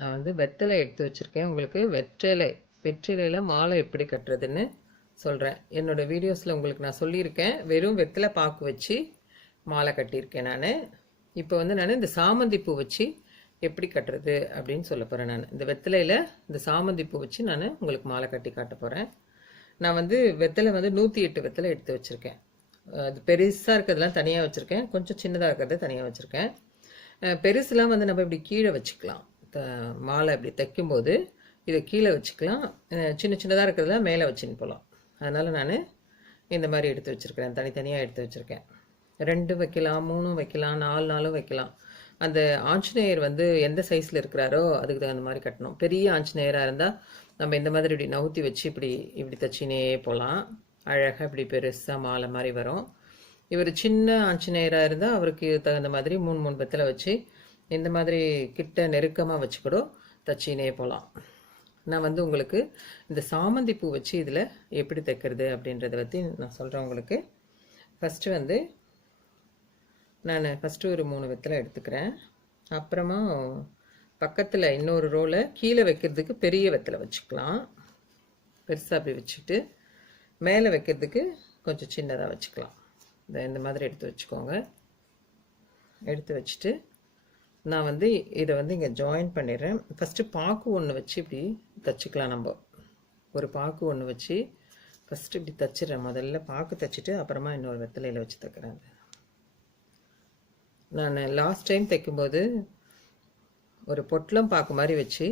நான் வந்து வெத்தலை எடுத்து வச்சுருக்கேன். உங்களுக்கு வெற்றிலை வெற்றிலையில் மாலை எப்படி கட்டுறதுன்னு சொல்கிறேன் என்னோடய வீடியோஸில் உங்களுக்கு நான் சொல்லியிருக்கேன். வெறும் வெத்தலை பாக்கு வச்சு மாலை கட்டியிருக்கேன் நான். இப்போ வந்து நான் இந்த சாமந்தி பூ வச்சு எப்படி கட்டுறது அப்படின்னு சொல்ல போகிறேன் நான். இந்த வெத்தலையில் இந்த சாமந்தி பூ வச்சு நான் உங்களுக்கு மாலை கட்டி காட்ட போகிறேன் நான் வந்து வெத்தலை வந்து நூற்றி எட்டு வெத்தலை எடுத்து வச்சுருக்கேன். அது பெருசாக இருக்கிறதெல்லாம் தனியாக வச்சுருக்கேன். கொஞ்சம் சின்னதாக இருக்கிறத தனியாக வச்சுருக்கேன். பெருசுலாம் வந்து நம்ம இப்படி கீழே வச்சுக்கலாம். மாலை இப்படி தைக்கும்போது இதை கீழே வச்சுக்கலாம். சின்ன சின்னதாக இருக்கிறதுல மேலே வச்சுன்னு போகலாம் அதனால் நான் இந்த மாதிரி எடுத்து வச்சுருக்கிறேன். தனித்தனியாக எடுத்து வச்சுருக்கேன். ரெண்டு வைக்கலாம் மூணும் வைக்கலாம் நாலு நாளும் வைக்கலாம். அந்த ஆஞ்சநேயர் வந்து எந்த சைஸில் இருக்கிறாரோ அதுக்கு தகுந்த மாதிரி கட்டணும். பெரிய ஆஞ்சநேயராக இருந்தால் நம்ம இந்த மாதிரி இப்படி நவுத்தி வச்சு இப்படி இப்படி தச்சினே போகலாம் அழகாக இப்படி பெருசாக மாலை மாதிரி வரும். இவர் சின்ன ஆஞ்சநேயராக இருந்தால் அவருக்கு தகுந்த மாதிரி மூணு மூணு பத்தில் வச்சு இந்த மாதிரி கிட்ட நெருக்கமாக வச்சு கூட தச்சினே போகலாம் நான் வந்து உங்களுக்கு இந்த சாமந்தி பூ வச்சு இதில் எப்படி தைக்கிறது அப்படின்றத பற்றி நான் சொல்கிறேன் உங்களுக்கு. ஃபஸ்ட்டு வந்து நான் ஃபஸ்ட்டு ஒரு மூணு வெத்தலை எடுத்துக்கிறேன். அப்புறமா பக்கத்தில் இன்னொரு ரோலை கீழே வைக்கிறதுக்கு பெரிய வெத்தலை வச்சுக்கலாம். பெருசாக அப்படி வச்சுட்டு மேலே வைக்கிறதுக்கு கொஞ்சம் சின்னதாக வச்சுக்கலாம். இந்த இந்த மாதிரி எடுத்து வச்சுக்கோங்க. எடுத்து வச்சுட்டு நான் வந்து இதை வந்து இங்கே ஜாயின் பண்ணிடுறேன். ஃபஸ்ட்டு பாக்கு ஒன்று வச்சு இப்படி தச்சுக்கலாம் நம்ம. ஒரு பாக்கு ஒன்று வச்சு ஃபஸ்ட்டு இப்படி தச்சிடுறேன். முதல்ல பாக்கு தச்சுட்டு அப்புறமா இன்னொரு வெத்தலையில் வச்சு தைக்கிறேன் நான் லாஸ்ட் டைம் தைக்கும்போது ஒரு பொட்டலம் பாக்கு மாதிரி வச்சு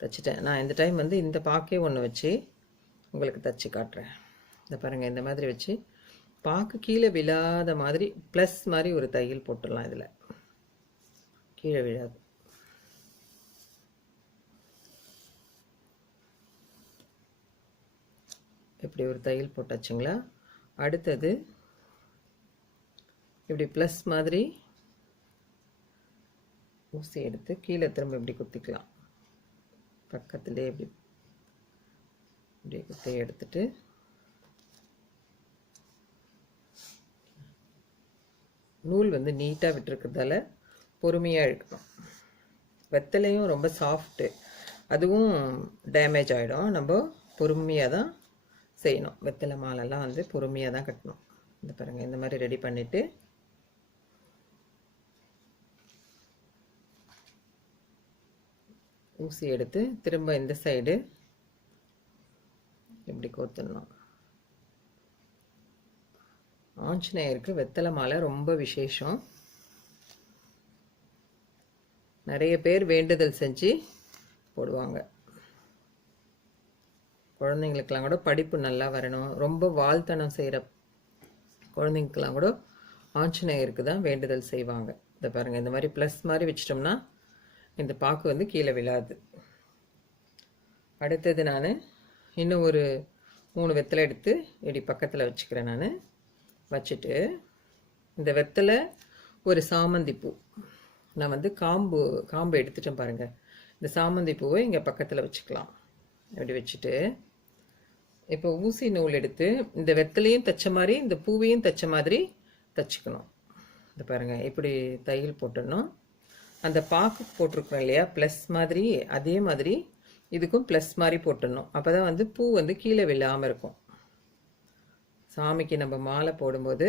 தைச்சிட்டேன். நான் இந்த டைம் வந்து இந்த பாக்கே ஒன்று வச்சு உங்களுக்கு தச்சு காட்டுறேன். இந்த பாருங்கள் இந்த மாதிரி வச்சு பாக்கு கீழே விழாத மாதிரி ப்ளஸ் மாதிரி ஒரு தையல் போட்டுடலாம் இதில். கீழே விழாது. இப்படி ஒரு தையல் போட்டாச்சுங்களா? அடுத்தது இப்படி ப்ளஸ் மாதிரி ஊசி எடுத்து கீழே திரும்ப இப்படி குத்திக்கலாம். பக்கத்துலேயே இப்படி இப்படி குத்தி எடுத்துட்டு நூல் வந்து நீட்டாக விட்டுருக்கிறதால பொறுமையாக எடுக்கணும் வெத்தலையும் ரொம்ப சாஃப்ட்டு அதுவும் டேமேஜ் ஆகிடும் நம்ம பொறுமையாக தான் செய்யணும். வெத்தலை மாலைலாம் வந்து பொறுமையாக தான் கட்டணும். இந்த பாருங்கள் இந்த மாதிரி ரெடி பண்ணிவிட்டு ஊசி எடுத்து திரும்ப இந்த சைடு இப்படி கோத்துடணும் ஆஞ்சநேயருக்கு வெத்தலை மாலை ரொம்ப விசேஷம். நிறைய பேர் வேண்டுதல் செஞ்சு போடுவாங்க. குழந்தைங்களுக்கெல்லாம் கூட படிப்பு நல்லா வரணும். ரொம்ப வாழ்த்தனம் செய்கிற குழந்தைங்களுக்கெல்லாம் கூட ஆஞ்சநேயருக்கு தான் வேண்டுதல் செய்வாங்க. இதை பாருங்கள் இந்த மாதிரி ப்ளஸ் மாதிரி வச்சிட்டோம்னா இந்த பாக்கு வந்து கீழே விழாது. அடுத்தது நான் இன்னும் ஒரு மூணு வெத்தலை எடுத்து இப்படி பக்கத்தில் வச்சுக்கிறேன் நான். வச்சுட்டு இந்த வெத்தலை ஒரு சாமந்தி பூ நான் வந்து காம்பு காம்பு எடுத்துட்டேன் பாருங்கள் இந்த சாமந்தி பூவை இங்கே பக்கத்தில் வச்சுக்கலாம். இப்படி வச்சுட்டு இப்போ ஊசி நூல் எடுத்து இந்த வெத்தலையும் தைச்ச மாதிரி இந்த பூவையும் தைச்ச மாதிரி தைச்சிக்கணும். இந்த பாருங்கள் இப்படி தையல் போட்டுடணும். அந்த பாக்கு போட்டிருக்கோம் இல்லையா? ப்ளஸ் மாதிரி அதே மாதிரி இதுக்கும் ப்ளஸ் மாதிரி போட்டுடணும். அப்போ தான் வந்து பூ வந்து கீழே விழாமல் இருக்கும். சாமிக்கு நம்ம மாலை போடும்போது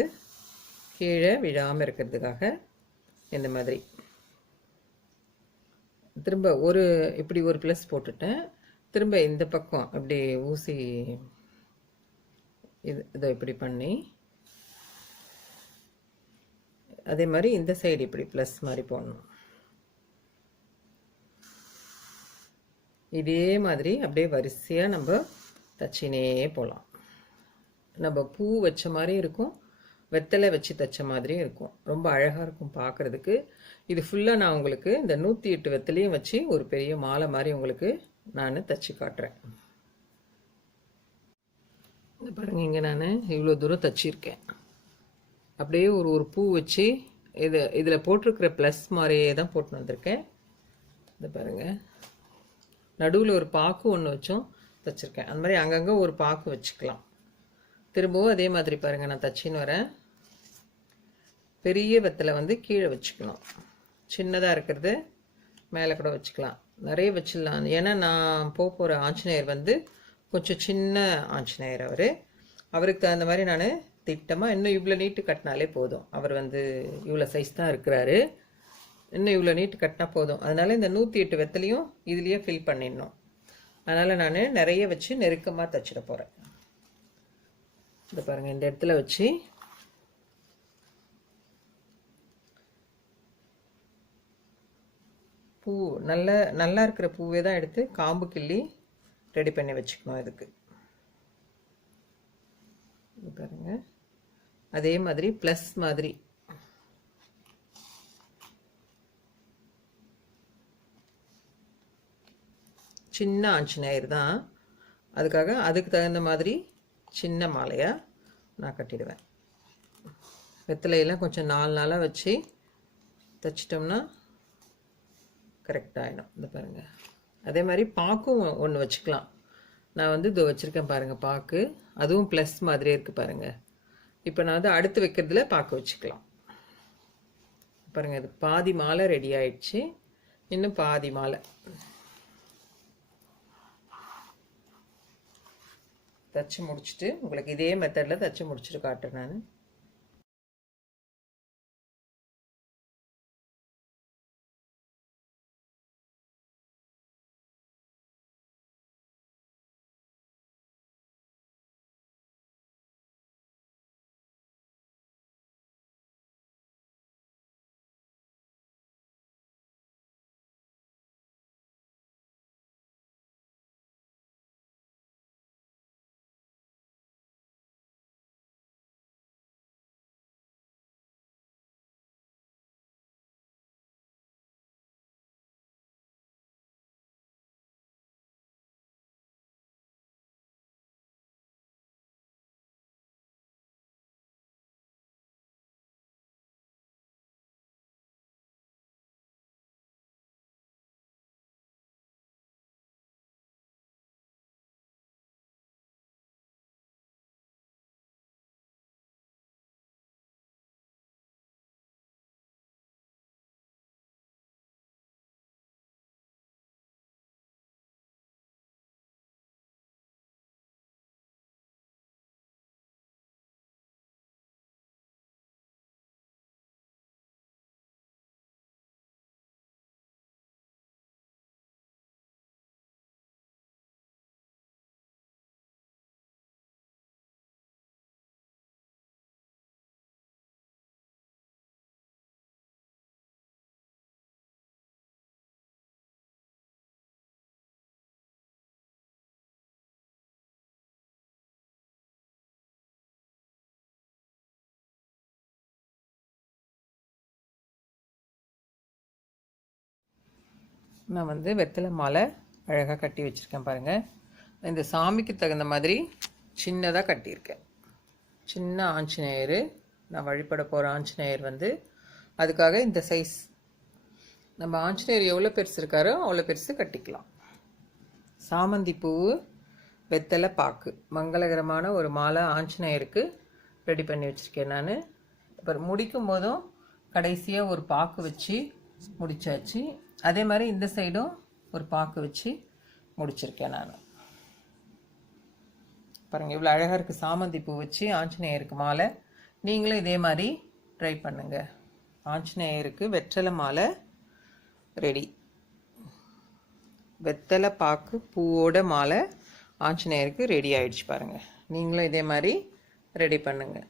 கீழே விழாமல் இருக்கிறதுக்காக இந்த மாதிரி. திரும்ப ஒரு இப்படி ஒரு ப்ளஸ் போட்டுட்டேன். திரும்ப இந்த பக்கம் அப்படி ஊசி இது இதை இப்படி பண்ணி. அதே மாதிரி இந்த சைடு இப்படி ப்ளஸ் மாதிரி போடணும். இதே மாதிரி அப்படியே வரிசையாக நம்ம தச்சினே போகலாம் நம்ம பூ வச்ச மாதிரி இருக்கும். வெத்தலை வச்சு தைச்ச மாதிரியும் இருக்கும். ரொம்ப அழகாக இருக்கும் பார்க்குறதுக்கு இது ஃபுல்லாக நான் உங்களுக்கு இந்த நூற்றி எட்டு வெத்தலையும் வச்சு ஒரு பெரிய மாலை மாதிரி உங்களுக்கு நான் தச்சு காட்டுறேன். இந்த பாருங்க இங்கே நான் இவ்வளோ தூரம் தச்சிருக்கேன். அப்படியே ஒரு ஒரு பூ வச்சு இது இதில் போட்டிருக்கிற ப்ளஸ் மாதிரியே தான் போட்டு வந்திருக்கேன். இந்த பாருங்கள் நடுவில் ஒரு பாக்கு ஒன்று வச்சும் தைச்சிருக்கேன். அந்த மாதிரி அங்கங்கே ஒரு பாக்கு வச்சுக்கலாம். திரும்பவும் அதே மாதிரி பாருங்கள் நான் தச்சின்னு வரேன். பெரிய வெத்தலை வந்து கீழே வச்சுக்கணும். சின்னதாக இருக்கிறது மேலே கூட வச்சுக்கலாம். நிறைய வச்சிடலாம். ஏன்னா நான் போக போகிற ஆஞ்சநேயர் வந்து கொஞ்சம் சின்ன ஆஞ்சநேயர் அவர். அவருக்கு தகுந்த மாதிரி நான் திட்டமாக இன்னும் இவ்வளோ நீட்டு கட்டினாலே போதும். அவர் வந்து இவ்வளோ சைஸ் தான் இருக்கிறாரு. இன்னும் இவ்வளோ நீட்டு கட்டினா போதும். அதனால் இந்த நூற்றி எட்டு வெத்தலையும் இதுலேயே ஃபில் பண்ணிடணும். அதனால் நான் நிறைய வச்சு நெருக்கமாக தச்சிட போகிறேன் இந்த பாருங்கள் இந்த இடத்துல வச்சு பூ நல்ல நல்லா இருக்கிற பூவே தான் எடுத்து காம்பு கிள்ளி ரெடி பண்ணி வச்சுக்கணும் இதுக்கு பாருங்க. அதே மாதிரி ப்ளஸ் மாதிரி. சின்ன ஆஞ்சநேயர் தான். அதுக்காக அதுக்கு தகுந்த மாதிரி சின்ன மாலையாக நான் கட்டிடுவேன். வெத்தலையெல்லாம் கொஞ்சம் நாலு நாளாக வச்சு தைச்சிட்டோம்னா கரெக்டாகிடும் இந்த பாருங்கள் அதே மாதிரி பாக்கும் ஒன்று வச்சுக்கலாம். நான் வந்து இதோ வச்சுருக்கேன் பாருங்கள் பாக்கு. அதுவும் ப்ளஸ் மாதிரியே இருக்குது பாருங்கள் இப்போ நான் வந்து அடுத்து வைக்கிறதுல பாக்கு வச்சுக்கலாம். பாருங்கள் இது பாதி மாலை ரெடி ஆயிடுச்சு. இன்னும் பாதி மாலை. தச்சு முடிச்சுட்டு உங்களுக்கு இதே மெத்தடில் தச்சு முடிச்சுட்டு காட்டுறேன் நான். நான் வந்து வெத்தலை மாலை அழகாக கட்டி வச்சுருக்கேன் பாருங்கள் இந்த சாமிக்கு தகுந்த மாதிரி சின்னதாக கட்டியிருக்கேன். சின்ன ஆஞ்சநேயர் நான் வழிபட போகிற ஆஞ்சநேயர் வந்து அதுக்காக இந்த சைஸ் நம்ம ஆஞ்சநேயர் எவ்வளோ பெருசு இருக்காரோ அவ்வளோ பெருசு கட்டிக்கலாம். சாமந்தி பூ வெத்தலை பாக்கு மங்களகரமான ஒரு மாலை ஆஞ்சநேயருக்கு ரெடி பண்ணி வச்சுருக்கேன் நான். இப்போ முடிக்கும் போதும் கடைசியாக ஒரு பாக்கு வச்சு முடிச்சாச்சு. அதே மாதிரி இந்த சைடும் ஒரு பாக்கு வச்சு முடிச்சிருக்கேன் நான். பாருங்கள் இவ்வளோ அழகாக இருக்குது சாமந்தி பூ வச்சு ஆஞ்சநேயருக்கு மாலை. நீங்களும் இதே மாதிரி ட்ரை பண்ணுங்கள் ஆஞ்சநேயருக்கு வெற்றலை மாலை ரெடி வெத்தலை பாக்கு பூவோட மாலை ஆஞ்சநேயருக்கு ரெடி ஆயிடுச்சு பாருங்கள் நீங்களும் இதே மாதிரி ரெடி பண்ணுங்கள்